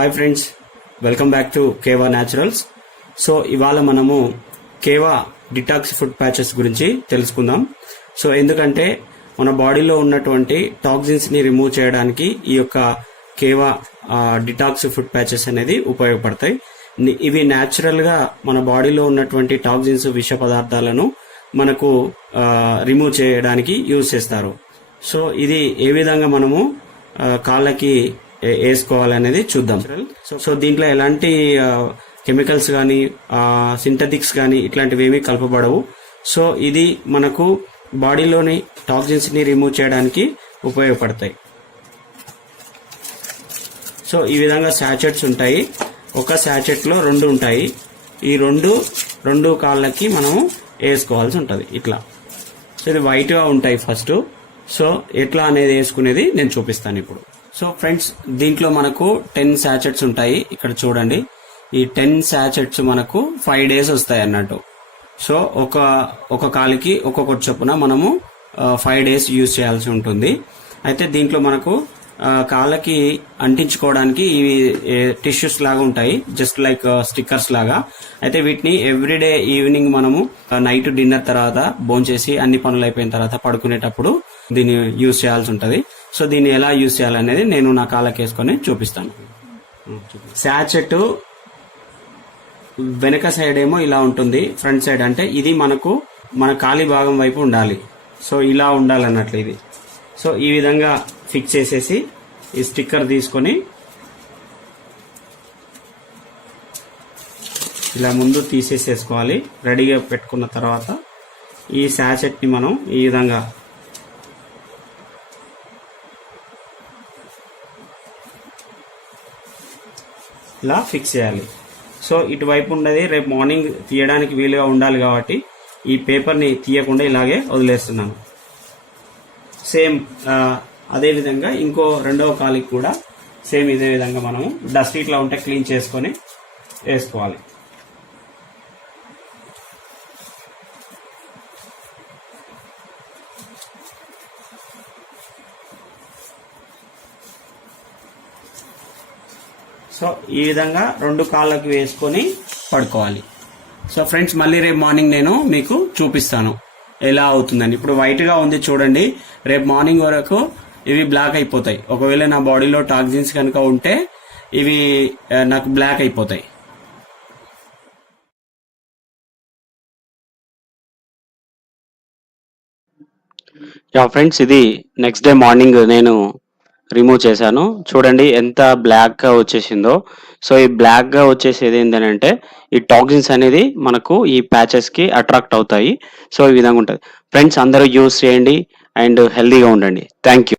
Hi friends, welcome back to Keva naturals. So ఇవాళ మనము కేవా detox food patches గురించి తెలుసుకుందాం. సో ఎందుకంటే మన బాడీలో ఉన్నటువంటి టాక్సిన్స్ ని రిమూవ్ చేయడానికి ఈ యొక్క కేవా డిటాక్స్ ఫుడ్ ప్యాచెస్ అనేది ఉపయోగపడతాయి. ఇవి న్యాచురల్ గా మన బాడీలో ఉన్నటువంటి టాక్సిన్స్, విష పదార్థాలను మనకు రిమూవ్ చేయడానికి యూజ్ చేస్తారు. సో ఇది ఏ విధంగా మనము కాళ్ళకి వేసుకోవాలనేది చూద్దాం. సో దీంట్లో ఎలాంటి కెమికల్స్ కానీ సింథటిక్స్ కానీ ఇట్లాంటివి ఏమీ కలపబడవు. సో ఇది మనకు బాడీలోని టాక్సిన్స్ ని రిమూవ్ చేయడానికి ఉపయోగపడతాయి. సో ఈ విధంగా శాచెట్స్ ఉంటాయి. ఒక శాచెట్ లో 2 ఉంటాయి. ఈ రెండు కాళ్ళకి మనము వేసుకోవాల్సి ఉంటుంది ఇట్లా. సో ఇది వైట్ గా ఉంటాయి ఫస్ట్. సో ఎట్లా అనేది వేసుకునేది నేను చూపిస్తాను ఇప్పుడు. సో ఫ్రెండ్స్, దీంట్లో మనకు 10 శాచెట్స్ ఉంటాయి. ఇక్కడ చూడండి, ఈ 10 శాచెట్స్ మనకు 5 days వస్తాయి అన్నట్టు. సో ఒక కాలికి ఒక్కొక్కటి చొప్పున మనము 5 days యూజ్ చేయాల్సి ఉంటుంది. అయితే దీంట్లో మనకు కాళ్ళకి అంటించుకోవడానికి ఇవి టిష్యూస్ లాగా ఉంటాయి, జస్ట్ లైక్ స్టిక్కర్స్ లాగా. అయితే వీటిని ఎవ్రీడే ఈవినింగ్ మనము నైట్ డిన్నర్ తర్వాత భోంచేసి అన్ని పనులు అయిపోయిన తర్వాత పడుకునేటప్పుడు దీన్ని యూజ్ చేయాల్సి ఉంటుంది. సో దీన్ని ఎలా యూజ్ చేయాలనేది నేను నా కాళ్ళకి వేసుకొని చూపిస్తాను. శాచెట్ వెనక సైడ్ ఏమో ఇలా ఉంటుంది, ఫ్రంట్ సైడ్ అంటే ఇది మనకు మన కాలి భాగం వైపు ఉండాలి. సో ఇలా ఉండాలన్నట్లు ఇది. సో ఈ విధంగా ఫిక్స్ చేసేసి ఈ స్టిక్కర్ తీసుకొని ఇలా ముందు తీసేసేసుకోవాలి. రెడీగా పెట్టుకున్న తర్వాత ఈ శాచెట్ ని మనం ఈ విధంగా ఇలా ఫిక్స్ చేయాలి. సో ఇటువైపు ఉండేది రేపు మార్నింగ్ తీయడానికి వీలుగా ఉండాలి కాబట్టి ఈ పేపర్ని తీయకుండా ఇలాగే వదిలేస్తున్నాను. సేమ్ అదే విధంగా ఇంకో రెండవ కాలికి కూడా సేమ్ ఇదే విధంగా మనము డస్ట్ ఇట్లా ఉంటే క్లీన్ చేసుకొని వేసుకోవాలి. సో ఈ విధంగా 2 కాళ్ళకి వేసుకొని పడుకోవాలి. సో ఫ్రెండ్స్, మళ్ళీ రేపు మార్నింగ్ నేను మీకు చూపిస్తాను ఎలా అవుతుందని. ఇప్పుడు వైట్ గా ఉంది చూడండి, రేపు మార్నింగ్ వరకు ఇవి బ్లాక్ అయిపోతాయి. ఒకవేళ నా బాడీలో టాక్సిన్స్ కనుక ఉంటే ఇవి నాకు బ్లాక్ అయిపోతాయి. యా ఫ్రెండ్స్, ఇది నెక్స్ట్ డే మార్నింగ్ నేను రిమూవ్ చేశాను. చూడండి ఎంత బ్లాక్ గా వచ్చేసిందో. సో ఈ బ్లాక్ గా వచ్చేసేది ఏంటంటే ఈ టాక్సిన్స్ అనేది మనకు ఈ ప్యాచెస్ కి అట్రాక్ట్ అవుతాయి. సో ఈ విధంగా ఉంటుంది. ఫ్రెండ్స్, అందరూ యూజ్ చేయండి అండ్ హెల్దీగా ఉండండి. Thank you.